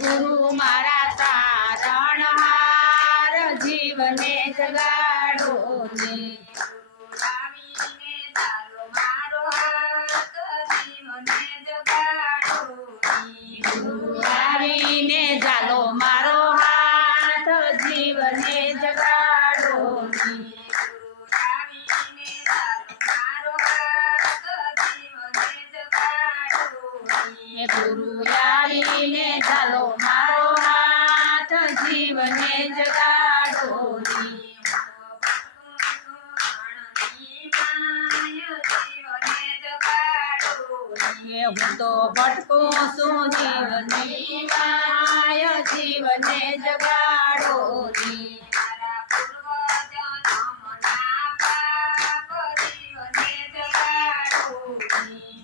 ગુરુ મારા તારણહાર જીવને જગાડો ને આવીને ચાલો મારો હાથ જીવને જગાડો ને ગુરુ આવીને ચાલો મારો હાથ જીવને જગાડો હું તો ભટકું છું જીવની માય જીવને જગાડો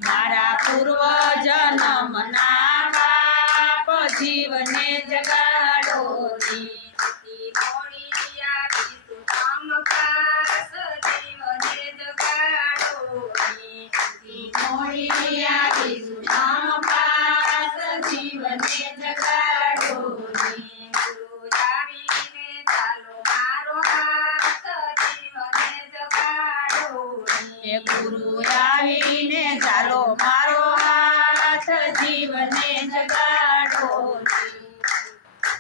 મારા પૂર્વ જન્મના પાપ જીવને જગાડો ગુરુ આવીને ચાલો મારો હાથ જીવને જગાડો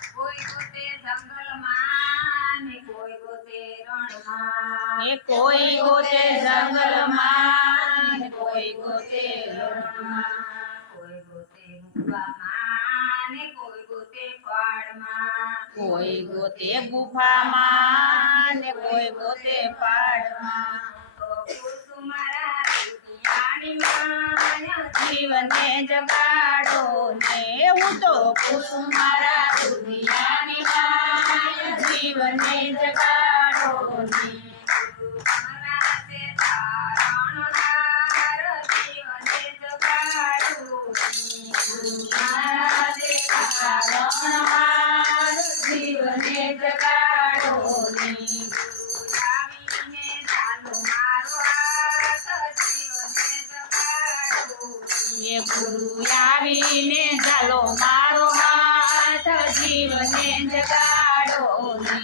કોઈ ગોતે જંગલમાં ને કોઈ ગોતે રણમાં કોઈ ગોતે જંગલમાં ને કોઈ ગોતે રણમાં કોઈ ગોતે ગુફામાં ને કોઈ ગોતે પાડમાં કોઈ ગોતે ગુફામાં ને કોઈ ગોતે પાડમાં જીવને જગાડો ને હું તો પૂછું મારા દુનિયાની માય જીવને જગાડો ને જીવને જગાડો ને ગુરુ આવીને ચાલો મારો હાથ જીવને જગાડો ને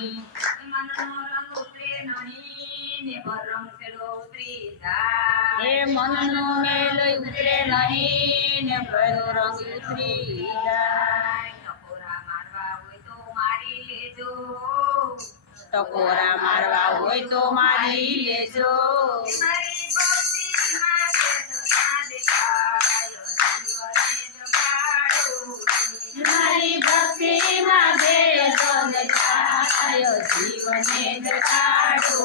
મનનો રંગ ઉતરે નહીં ને રંગ પેલો ઉતરી જાય એ મનનો મેલ ઉતરે નહીં ને પેલો રંગ ઉતરી જાય ટકોરા મારવા હોય તો મારી લેજો ટકોરા મારવા હોય તો મારી લેજો મારી ભક્તિમાં ભેદ દેખાયો જીવને જગાડો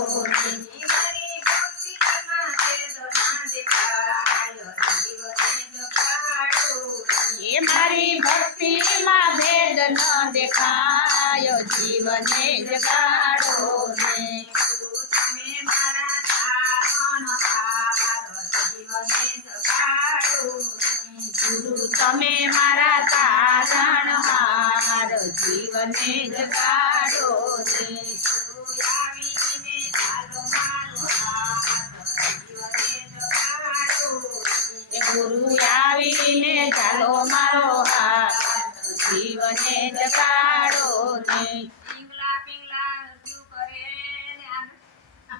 એ મારી ભક્તિમાં ભેદ ન દેખાયો જીવને જગાડો ને ગુરુ તમે મારા તારણહાર જીવને જગાડો ને ગુરુ આવીને ચાલો મારો હાથ જીવને જગાડો ને પિંગલા પિંગલા શું કરે ને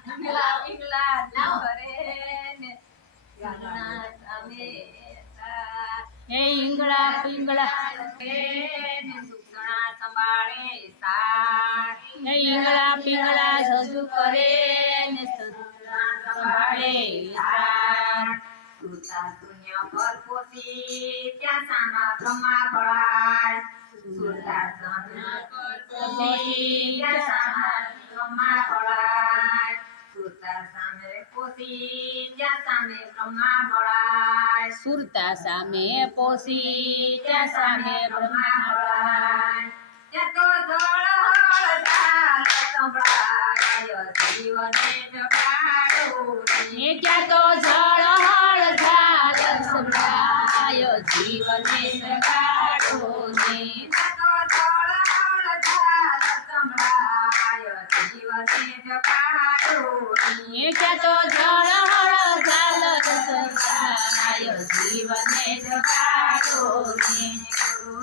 પિંગલા પિંગલા શું કરે ને સામે હે ઈંગળા પિંગળા હે સુખણા સંભાળે સાર હે ઈંગળા પિંગળા સજુ કરે ને સુખણા સંભાળે સાર સુતા શૂન્ય પર પોસી ત્યાં સામા બ્રહ્મા બળાય સુતા શૂન્ય પર પોસી ત્યાં સામા બ્રહ્મા બળાય સુરતા સામે પોસી ત્યાં સામે બ્રહ્મા બળાય સુરતા સામે પોસી ત્યાં સામે બ્રહ્મા બળાય ત્યાં તો જળ હળતા સંભળાય જીવને જગાડો ને ત્યાં તો જળ હળતા સંભળાય જીવને જગાડો ને ક્યાં તો જળ હળ ચાલ સંભળાય જીવને જગાડો ને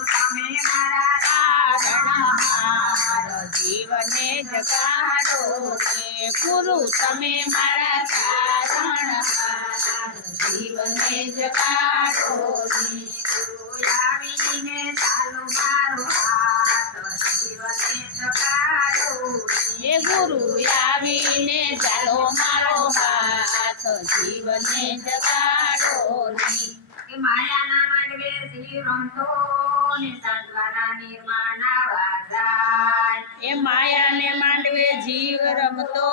તમે મારા જગાડો ને ગુરુ તમે મારા તારણહાર જીવને જગાડો ને ગુરુ આવીને ચાલો મારો હાથ જીવને જગાડો હે ગુરુ આવીને ચાલો મારો હાથ જીવને જગાડો ને કે માયાના માંડવે શ્રી રમતો ને સાંત્વના નિર્માણ વાજાય એ માયાને માંડવે જીવ રમતો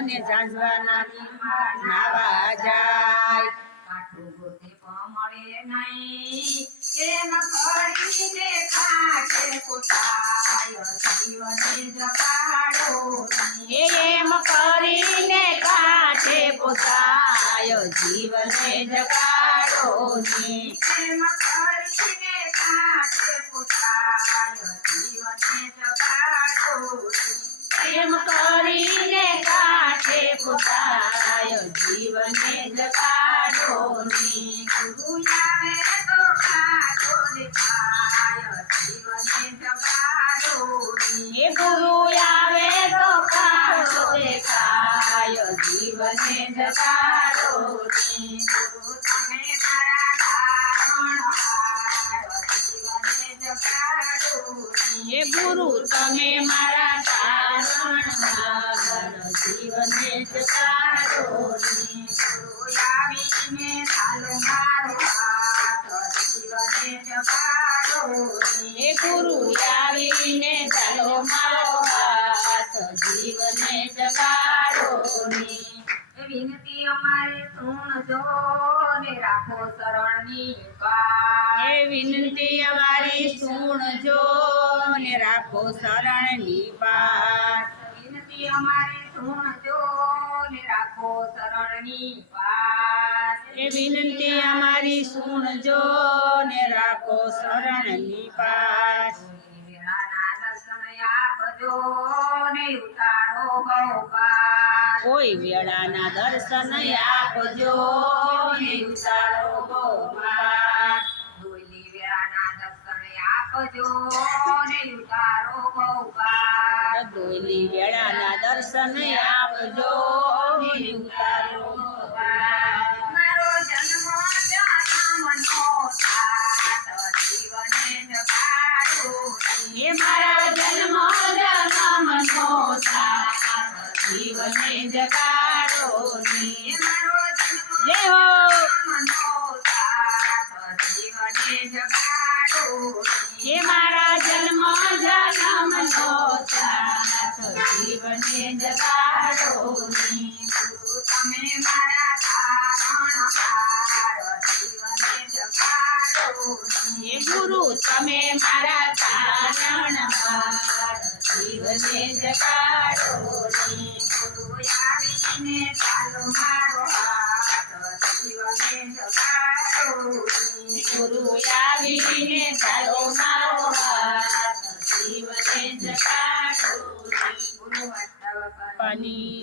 ને ઝાંઝવાના નાવા જાય કાઠું ગોતે પણ મળે નહીં કેમ કરીને કાઠે પોતાય જીવને જગાડો હે એમ કરીને કાઠે પોતાય જીવને જગાડો ને એમ કરીને કાઠે પોતાય જીવને જગાડો એમ કરીને કાઠે પોતાય જીવને જગાડો ને ગુરુ આવે તો કાઠો દેખાય જીવને જગાડો હે ગુરુ આવે તો કાઠો દેખાય જીવને જગાડો ને ગુરુ તમે મારા તારણહાર જીવને જગાડો હે ગુરુ તમે મારા તારણહાર જીવને જગાડો ને ગુરુ આવીને ચાલો મારો હાથ જીવને જગાડો હે ગુરુ આવીને ચાલો મારો હાથ જીવને જગાડો ને વિનતી અમારે સુણજો ને રાખો શરણની પાર હે વિનંતી અમારી સુણજો ને રાખો શરણની પાર વિનતી અમારે સુણજો ને રાખો શરણની પાર હે વિનંતી અમારી સુણજો ને રાખો શરણની પાર વેળાના દર્શન આપજો ને ઉતારો ગોપાલ કોઈ વેળાના દર્શન આપજો ને ઉતારો ગોપાલ દોયલી વેળાના દર્શન આપજો ને ઉતારો ગોપાલ દોયલી વેળાના દર્શન આપજો ને ઉતારો ગોપાલ મારો જન્મ જન્મનો સાથ જીવને જગાડો હે મારા જન્મ જન્મનો સાથ જીવને જગાડો ને મારો જન્મ જય હો જન્મનો સાથ જીવને જગાડો હે મારા જન્મ જન્મનો સાથ જીવને જગાડો ને ગુરુ તમે મારા તારણહાર જીવને જગાડો હે ગુરુ તમે મારા તારણહાર જીવને જગાડો ને ગુરુ આવીને ચાલો મારો હાથ જીવને જગાડો ગુરુ આવીને ચાલો મારો હાથ જીવને જગાડો ગુરુ વાસ્તવ પની